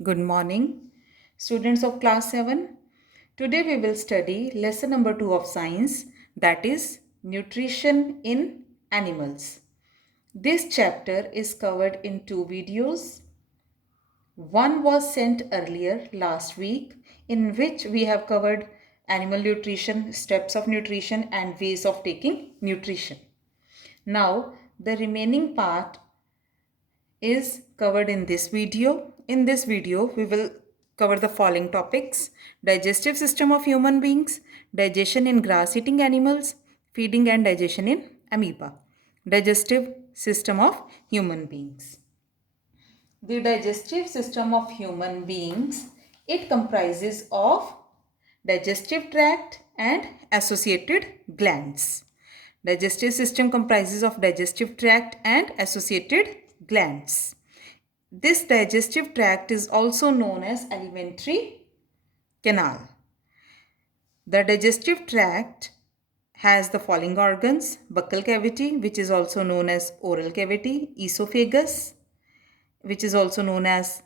Good morning, students of class 7. Today we will study lesson number 2 of science, that is nutrition in animals. This chapter is covered in two videos. One was sent earlier last week, in which we have covered animal nutrition, steps of nutrition, and ways of taking nutrition. Now, the remaining part is covered in this video. In this video, we will cover the following topics: digestive system of human beings, digestion in grass eating animals, feeding and digestion in amoeba. Digestive system of human beings. The digestive system of human beings, it comprises of digestive tract and associated glands. Digestive system comprises of digestive tract and associated glands. This digestive tract is also known as alimentary canal. The digestive tract has the following organs: buccal cavity, which is also known as oral cavity; esophagus, which is also known as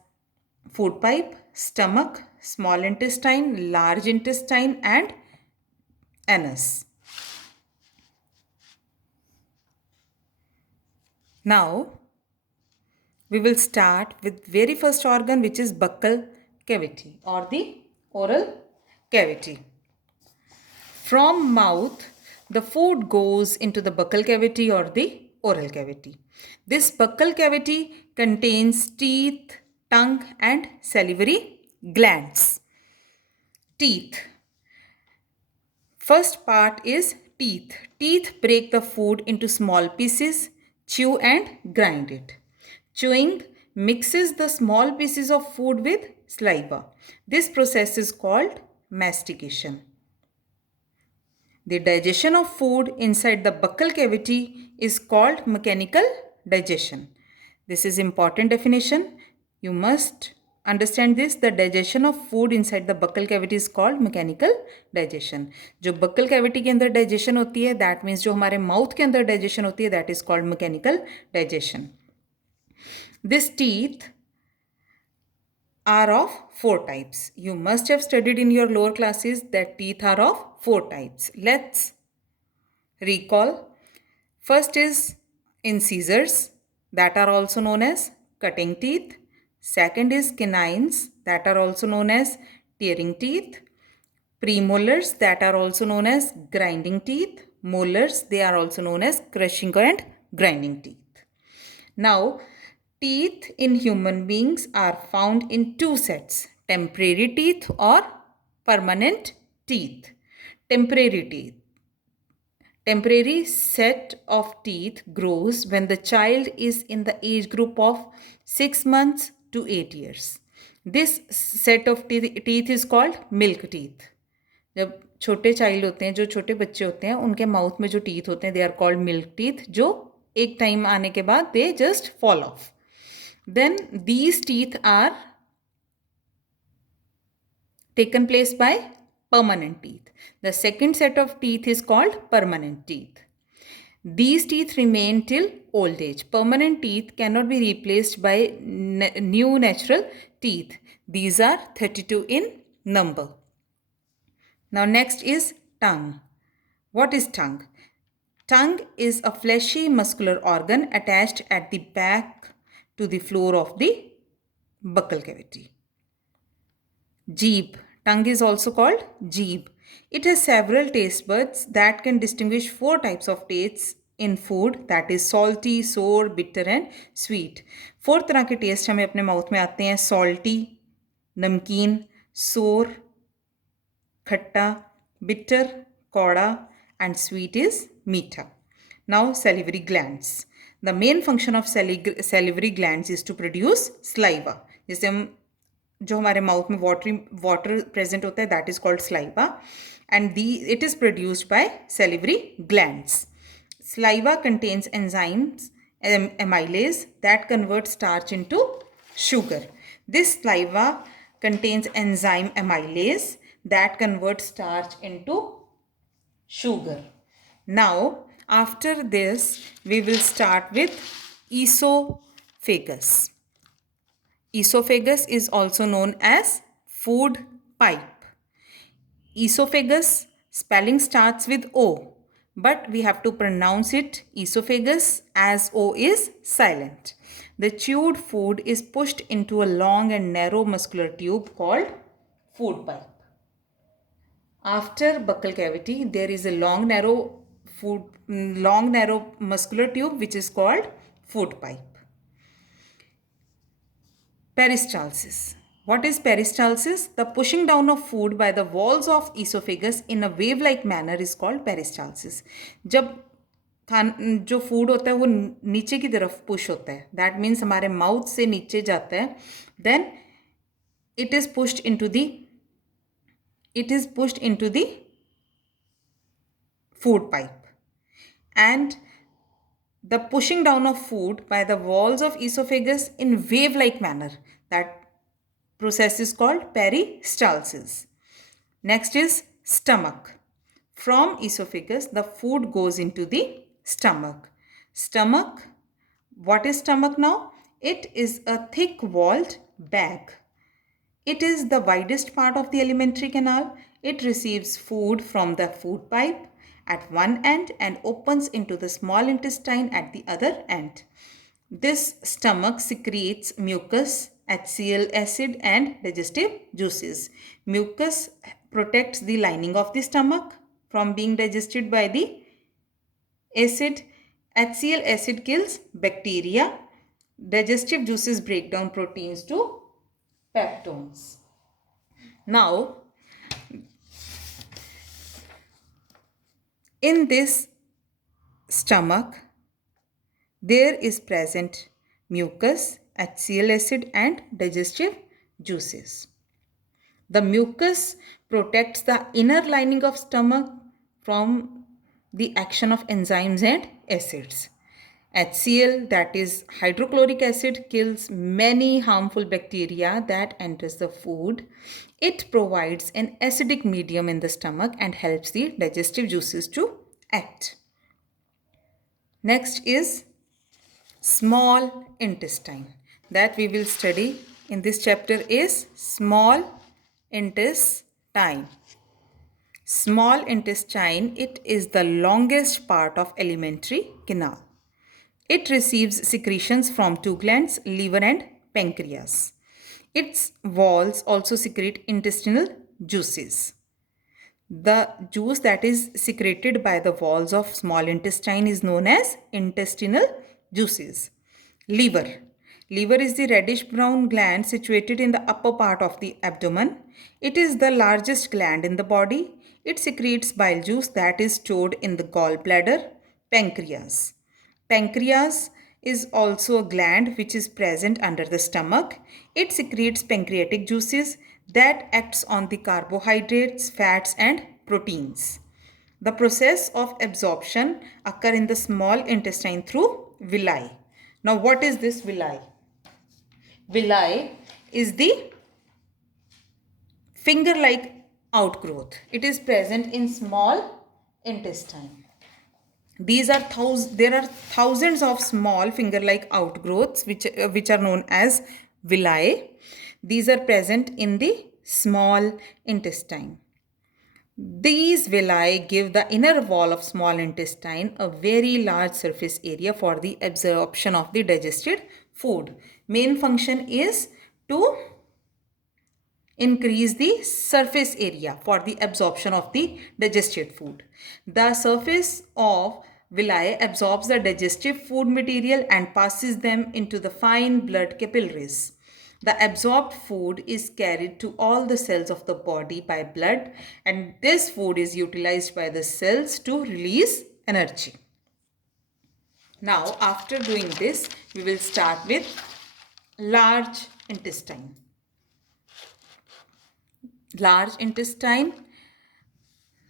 food pipe; stomach, small intestine, large intestine, and anus. Now, we will start with very first organ, which is buccal cavity or the oral cavity. From mouth, the food goes into the buccal cavity or the oral cavity. This buccal cavity contains teeth, tongue, and salivary glands. Teeth. First part is teeth. Teeth break the food into small pieces, chew and grind it. Chewing mixes the small pieces of food with saliva. This process is called mastication. The digestion of food inside the buccal cavity is called mechanical digestion. This is important definition. You must understand this. The digestion of food inside the buccal cavity is called mechanical digestion. जो buccal cavity के अंदर digestion होती है, that means जो हमारे mouth के अंदर digestion होती है, that is called mechanical digestion. These teeth are of four types. You must have studied in your lower classes that teeth are of four types. Let's recall. First is incisors, that are also known as cutting teeth. Second is canines, that are also known as tearing teeth. Premolars, that are also known as grinding teeth. Molars, they are also known as crushing and grinding teeth. Now, teeth in human beings are found in two sets: temporary teeth or permanent teeth. Temporary teeth. Temporary set of teeth grows when the child is in the age group of 6 months to 8 years. This set of teeth is called milk teeth. जब छोटे child होते हैं, जो छोटे बच्चे होते हैं, उनके माउथ में जो टीथ होते हैं, they are called milk teeth, जो एक टाइम आने के बाद they just fall off. Then these teeth are taken place by permanent teeth. The second set of teeth is called permanent teeth. These teeth remain till old age. Permanent teeth cannot be replaced by new natural teeth. These are 32 in number. Now next is tongue. What is tongue? Tongue is a fleshy muscular organ attached at the back to the floor of the buccal cavity. Jeeb. Tongue is also called jeeb. It has several taste buds that can distinguish four types of tastes in food, that is salty, sour, bitter and sweet. Four तरह के test हमें अपने mouth में आते हैं: salty, नमकीन, sour, खट्टा, bitter, Kauda, and sweet is मीठा. Now salivary glands. The main function of salivary glands is to produce saliva. जैसे हम जो हमारे माउथ में वाटर प्रेजेंट होता है, that is called saliva, and it is produced by salivary glands. Saliva contains enzymes, amylase, that convert starch into sugar. This saliva contains enzyme amylase that converts starch into sugar. Now, after this, we will start with esophagus. Esophagus is also known as food pipe. Esophagus spelling starts with O, but we have to pronounce it esophagus as O is silent. The chewed food is pushed into a long and narrow muscular tube called food pipe. After buccal cavity, there is a long narrow muscular tube which is called food pipe. Peristalsis. What is peristalsis? The pushing down of food by the walls of esophagus in a wave-like manner is called peristalsis. जब जो food होता है वो नीचे की तरफ push होता है, दैट मीन्स हमारे माउथ से नीचे जाता है, then it is pushed into the food pipe, and the pushing down of food by the walls of esophagus in wave-like manner, that process is called peristalsis. Next is stomach. From esophagus, the food goes into the stomach. Stomach, what is stomach now? It is a thick-walled bag. It is the widest part of the alimentary canal. It receives food from the food pipe at one end and opens into the small intestine at the other end. This stomach secretes mucus, HCl acid, and digestive juices. Mucus protects the lining of the stomach from being digested by the acid. HCl acid kills bacteria. Digestive juices break down proteins to peptones. Now, in this stomach, there is present mucus, HCl acid, and digestive juices. The mucus protects the inner lining of stomach from the action of enzymes and acids. HCl, that is hydrochloric acid, kills many harmful bacteria that enters the food. It provides an acidic medium in the stomach and helps the digestive juices to act. Next is small intestine, that we will study in this chapter is small intestine. Small intestine, it is the longest part of alimentary canal. It receives secretions from two glands, liver and pancreas. Its walls also secrete intestinal juices. The juice that is secreted by the walls of small intestine is known as intestinal juices. Liver. Liver is the reddish brown gland situated in the upper part of the abdomen. It is the largest gland in the body. It secretes bile juice that is stored in the gallbladder. Pancreas. Pancreas is also a gland which is present under the stomach. It secretes pancreatic juices that acts on the carbohydrates, fats and proteins. The process of absorption occur in the small intestine through villi. Now what is this villi? Villi is the finger-like outgrowth. It is present in small intestine. There are thousands of small finger-like outgrowths which are known as villi. These are present in the small intestine. These villi give the inner wall of small intestine a very large surface area for the absorption of the digested food. Main function is to increase the surface area for the absorption of the digested food. The surface of villi absorbs the digestive food material and passes them into the fine blood capillaries. The absorbed food is carried to all the cells of the body by blood, and this food is utilized by the cells to release energy. Now, after doing this, we will start with large intestine. Large intestine.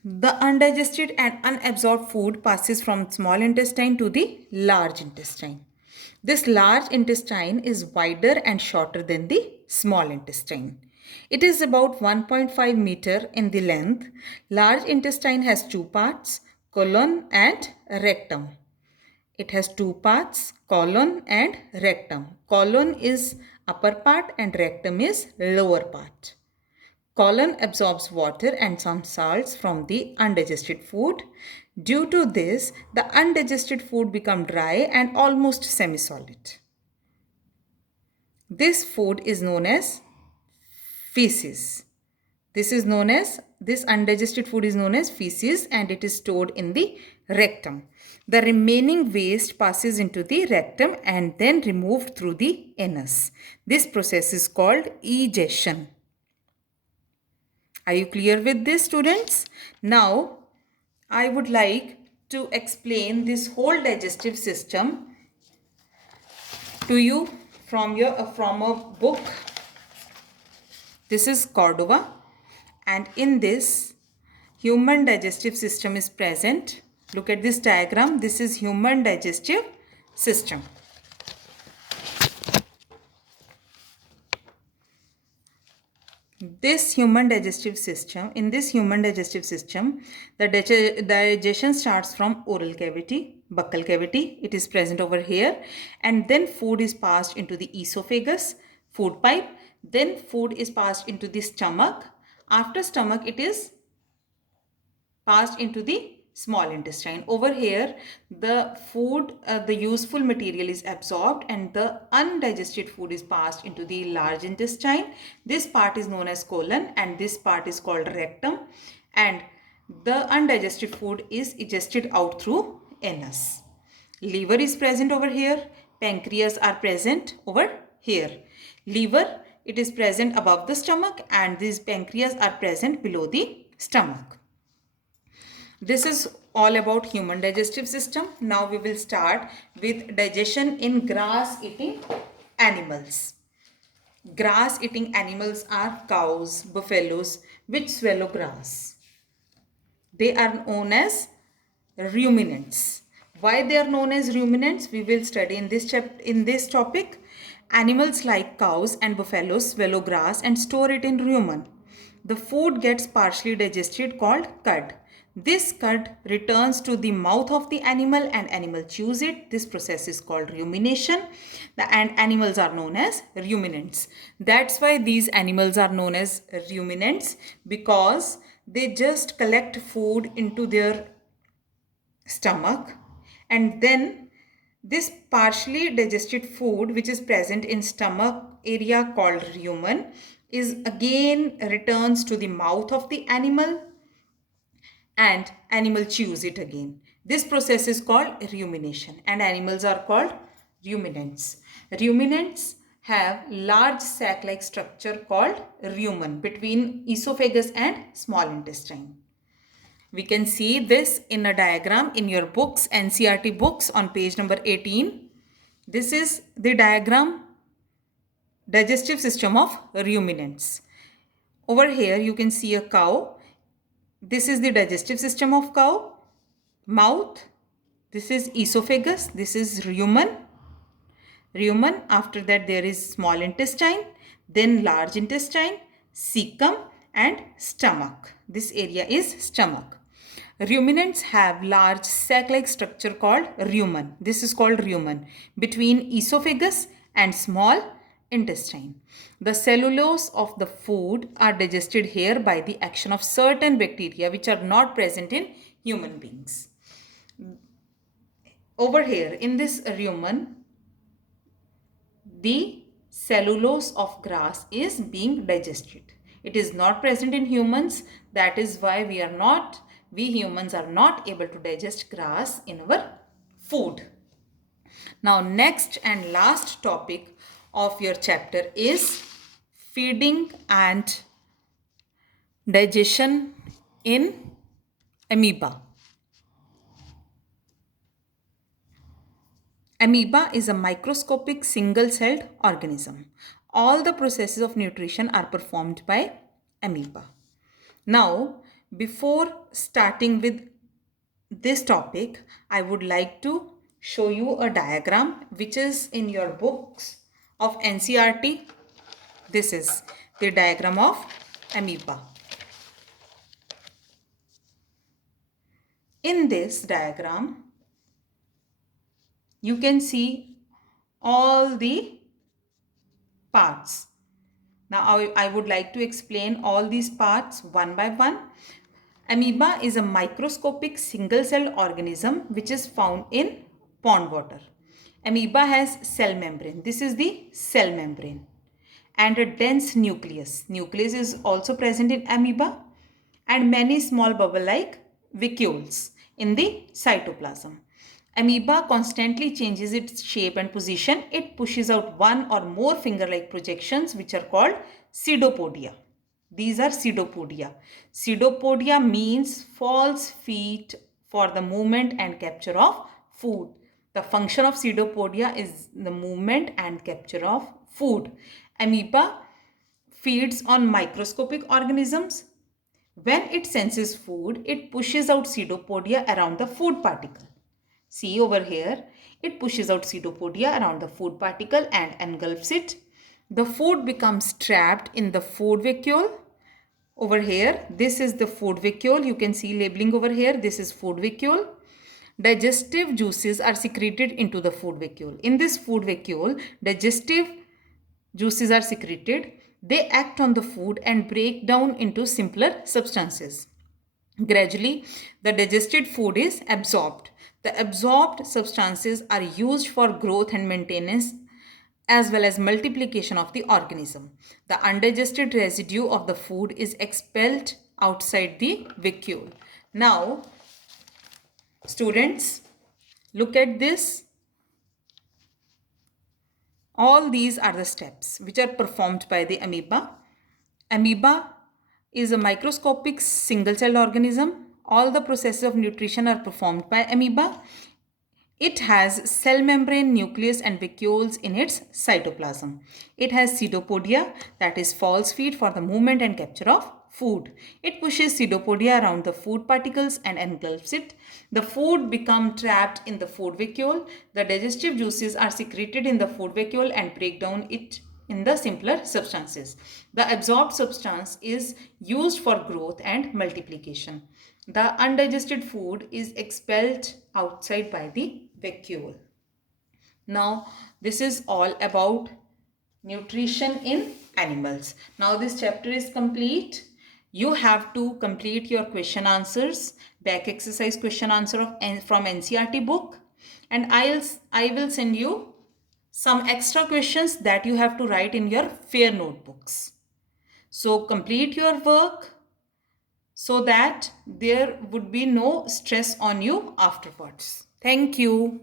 The undigested and unabsorbed food passes from small intestine to the large intestine. This large intestine is wider and shorter than the small intestine. It is about 1.5 meter in the length. Large intestine has two parts, colon and rectum. It has two parts, colon and rectum. Colon is upper part and rectum is lower part. Colon absorbs water and some salts from the undigested food. Due to this, the undigested food becomes dry and almost semi-solid. This food is known as feces. This undigested food is known as feces and it is stored in the rectum. The remaining waste passes into the rectum and then removed through the anus. This process is called egestion. Are you clear with this, students? Now, I would like to explain this whole digestive system to you from a book. This is Cordova, and in this, human digestive system is present. Look at this diagram. This is human digestive system. In this human digestive system, the digestion starts from oral cavity, buccal cavity. It is present over here, and then food is passed into the esophagus, food pipe. Then food is passed into the stomach. After stomach, it is passed into the small intestine. Over here, the food, the useful material is absorbed and the undigested food is passed into the large intestine. This part is known as colon and this part is called rectum, and the undigested food is egested out through anus. Liver is present over here. Pancreas are present over here. Liver, it is present above the stomach and these pancreas are present below the stomach. This is all about human digestive system. Now we will start with digestion in grass-eating animals. Grass-eating animals are cows, buffaloes, which swallow grass. They are known as ruminants. Why they are known as ruminants? We will study in this topic. Animals like cows and buffaloes swallow grass and store it in rumen. The food gets partially digested called cud. This cud returns to the mouth of the animal and animal chews it. This process is called rumination. And animals are known as ruminants. That's why these animals are known as ruminants, because they just collect food into their stomach, and then this partially digested food which is present in stomach area called rumen is again returns to the mouth of the animal and animal chews it again. This process is called rumination and animals are called ruminants. Ruminants have large sac-like structure called rumen between esophagus and small intestine. We can see this in a diagram in your books, NCERT books on page number 18. This is the digestive system of ruminants. Over here you can see a cow. This is the digestive system of cow. Mouth, this is esophagus, this is rumen. After that there is small intestine, then large intestine, cecum and stomach. This area is stomach. Ruminants have large sac-like structure called rumen. This is called rumen between esophagus and small intestine. The cellulose of the food are digested here by the action of certain bacteria which are not present in human beings. Over here in this rumen, the cellulose of grass is being digested. It is not present in humans. That is why we humans are not able to digest grass in our food. Now next and last topic of your chapter is feeding and digestion in amoeba. Amoeba is a microscopic single-celled organism. All the processes of nutrition are performed by amoeba. Now, before starting with this topic, I would like to show you a diagram which is in your books of NCERT. This is the diagram of amoeba. In this diagram, you can see all the parts. Now I would like to explain all these parts one by one. Amoeba is a microscopic single-celled organism which is found in pond water. Amoeba has cell membrane. This is the cell membrane. And a dense nucleus. Nucleus is also present in amoeba, and many small bubble-like vacuoles in the cytoplasm. Amoeba constantly changes its shape and position. It pushes out one or more finger-like projections which are called pseudopodia. These are pseudopodia. Pseudopodia means false feet for the movement and capture of food. The function of pseudopodia is the movement and capture of food. Amoeba feeds on microscopic organisms. When it senses food, it pushes out pseudopodia around the food particle. See over here, it pushes out pseudopodia around the food particle and engulfs it. The food becomes trapped in the food vacuole. Over here, this is the food vacuole. You can see labeling over here. This is food vacuole. Digestive juices are secreted into the food vacuole. In this food vacuole, digestive juices are secreted. They act on the food and break down into simpler substances. Gradually, the digested food is absorbed. The absorbed substances are used for growth and maintenance as well as multiplication of the organism. The undigested residue of the food is expelled outside the vacuole. Now, students, look at this. All these are the steps which are performed by the amoeba. Amoeba is a microscopic single-celled organism. All the processes of nutrition are performed by amoeba. It has cell membrane, nucleus and vacuoles in its cytoplasm. It has pseudopodia, that is false feet for the movement and capture of food. It pushes pseudopodia around the food particles and engulfs it. The food becomes trapped in the food vacuole. The digestive juices are secreted in the food vacuole and break down it in the simpler substances. The absorbed substance is used for growth and multiplication. The undigested food is expelled outside by the vacuole. Now, this is all about nutrition in animals. Now, this chapter is complete. You have to complete your question answers, back exercise question answer from NCERT book, and I will send you some extra questions that you have to write in your fair notebooks. So complete your work so that there would be no stress on you afterwards. Thank you.